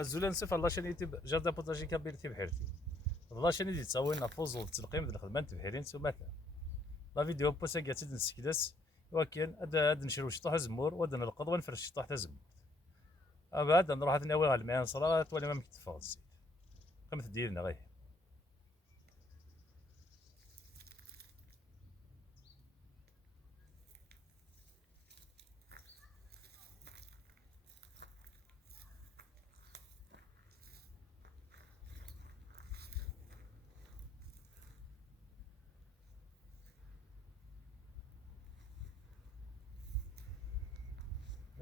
الزولان سيف الله شاني تب جادا بوتاجي كبير تبحرتي الله شاني دي تساوينا فوزو تلقيم د الخدمه تبحرين سماتا لا فيديو بوسا قاتد نسكدس ولكن هاد نشرو شطح زمور ود نرقد ونفرش شطح تزمور ابعد نروح ناوي على الماء صلاه ولا ما مكتفى الزيت قمت ديرنا غير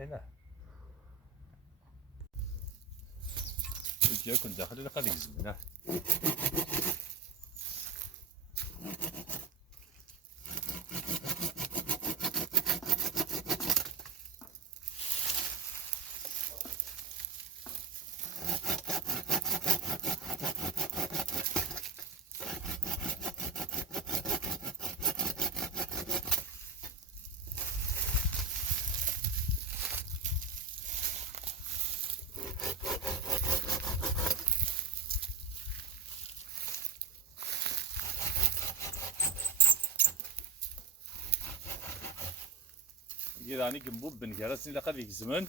هنا كنت داخل لقد يزمنا يعني جنبوب بن جرسني لقد يزمن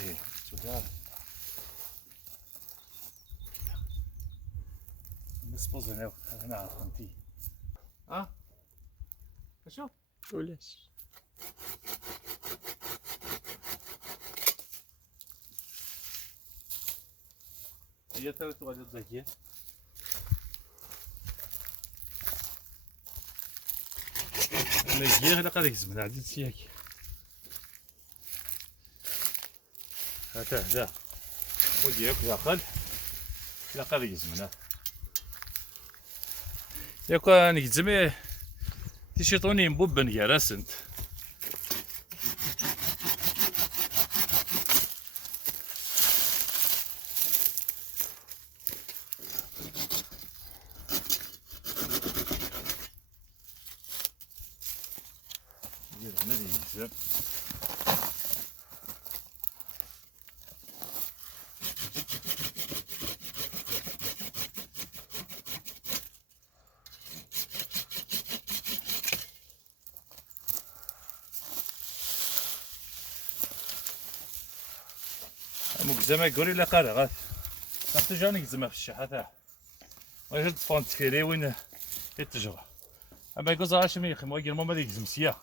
ايه شوفها نسبوز هنا على خنتي شوف ولاش هي ثلاث وجبات ذكية نجيه لقد يزمن عدد سياك هذا هذا وديك داخل لقد يزمن ياك نجزمي تيشيطوني مبوب بن جرسنت مجزمة قولي لا قارغات تجاني زعما في الشحاته واجد فونت فيري وين التجربة اما يقول زعاش ميخي ما يقول ما ديك زمسيه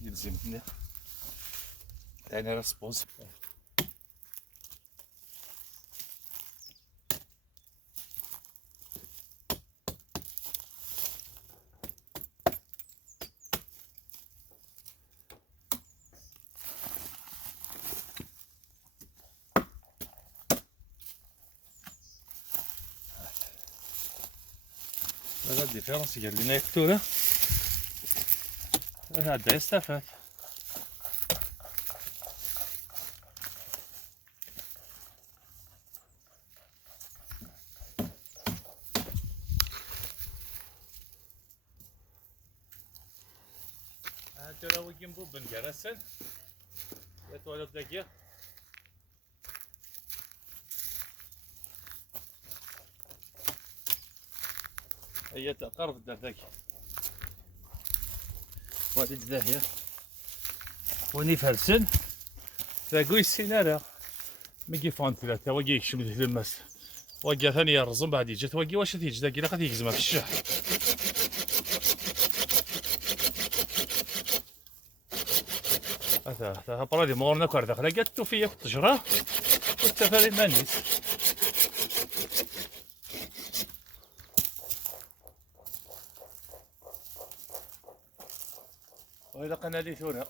يلزمني انا راسبوز هذا الديفيرونس قال لنا يكتوله هذا يستفاد هذا راه جنبو بن جرسن يتولد دقيقة هي تقرب الدردك وادي الداهية وني فرسن تلاقوا السينارة ميجي فون ثلاثة وجي يكشم المس وجا ثاني يرزم بعد يجي توجي واش تيجي داكي لا غادي يجزمها في الشح هذا برادي مورنا كاردا خلا قاتو فيا في التجرة والتفاري مانيس وإلا قنالي ثورة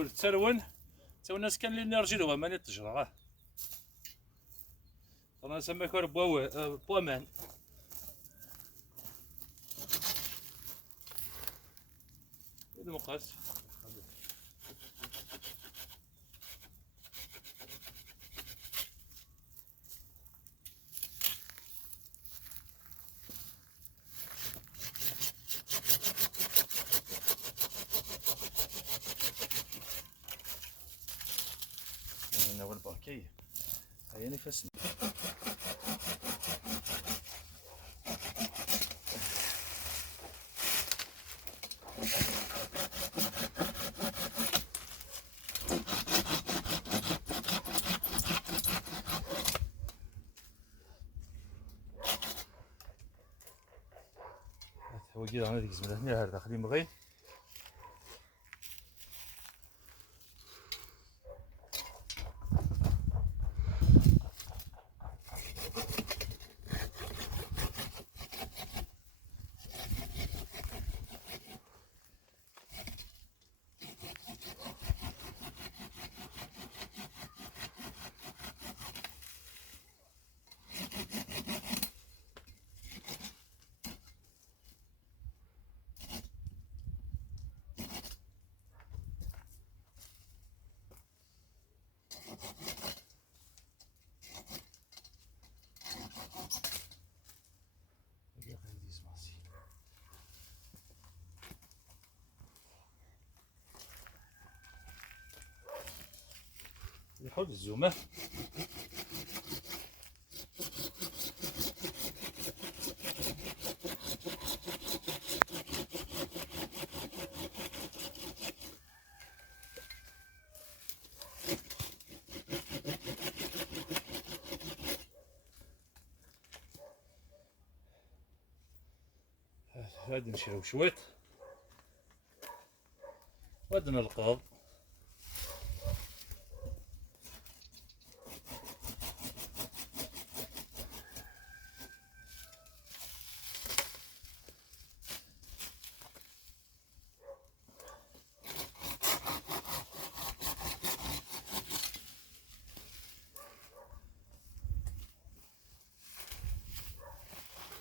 ولد ترون تا الناس كان اللي نرجلوها ماني التجرة انا سماك بوامان المقاس هنا هو الباكي هيا نفس هو كي انا ديك الزمله هنا هذا خلي مغي يحط الزومه غادي نشريو شويط غادي نلقاو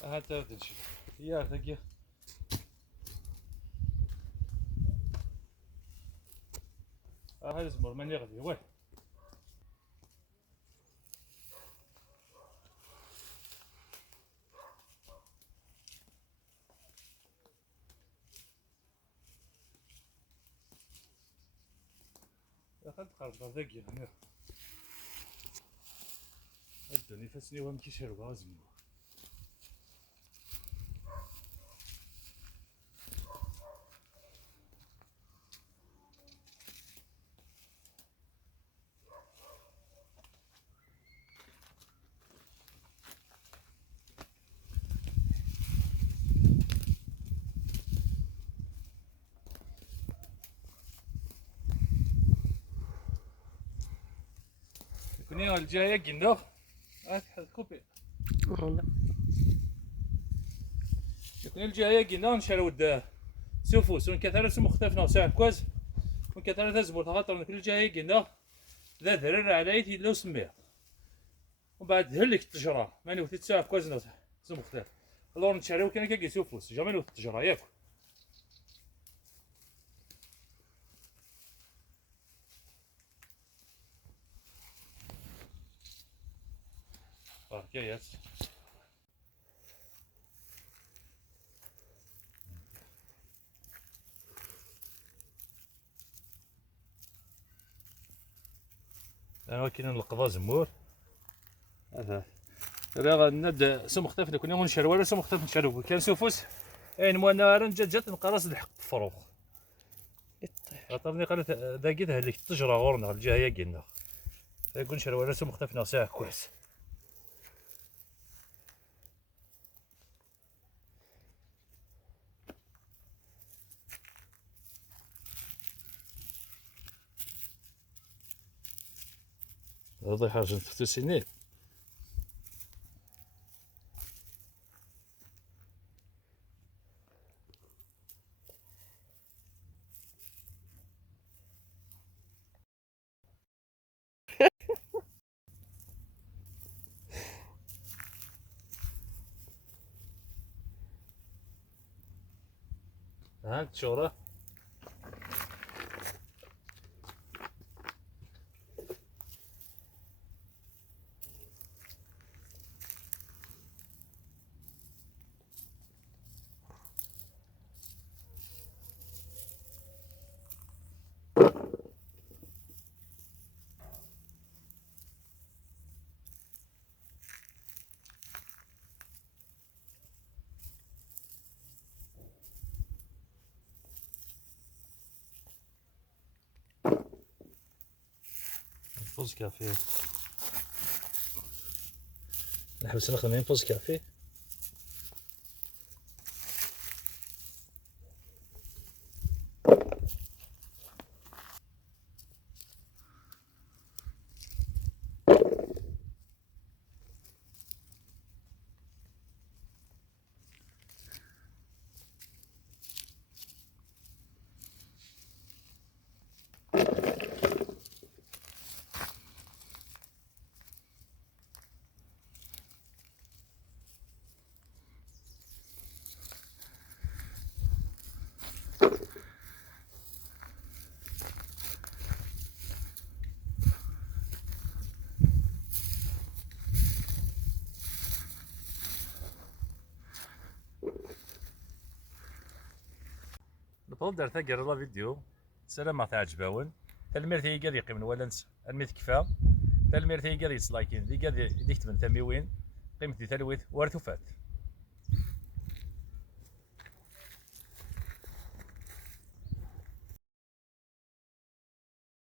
هذا تنشي يا ثقيل هذا زمر ماني غادي واه اخذت قرض ثقيل هنا ادوني فاسني وهم كيشربوا زمر كوني الجايه قلنا كوبي كوني الجايه قلنا نشرو سوفوس ونكثر مختلفنا وساعة كواز ونكثر تزبط خاطر كل الجايه قلنا لا درر على يدي سميها ومن بعد هلك التجرة ماني وثيت ساعة كواز مختلف الور نشريو كان كي سوفوس جامي وث التجرة ياك حكايات انا كاين القضاء زمور هذا راه ند سو مختلف كنا نشرو ولا سو مختلف نشرو كان سوفوس اين موانار جات نقراص الحق الفروخ عطرني قالت داكيت هذيك التجرة غورنا الجايه قلنا يقول نشرو ولا سو مختلف ساعه كويس هذا حاجه تفتسيني هانت شوره. فوز كافيه. نحبس نخدم فوز كافيه. البطل دارتها قرا فيديو سلام عجباون تلمير تي قال يقيم ولا نسى الميت كفا تلمير تي قال يسلايكين دي قال يكتب تميوين قيمة دي تلويت وارثوفات.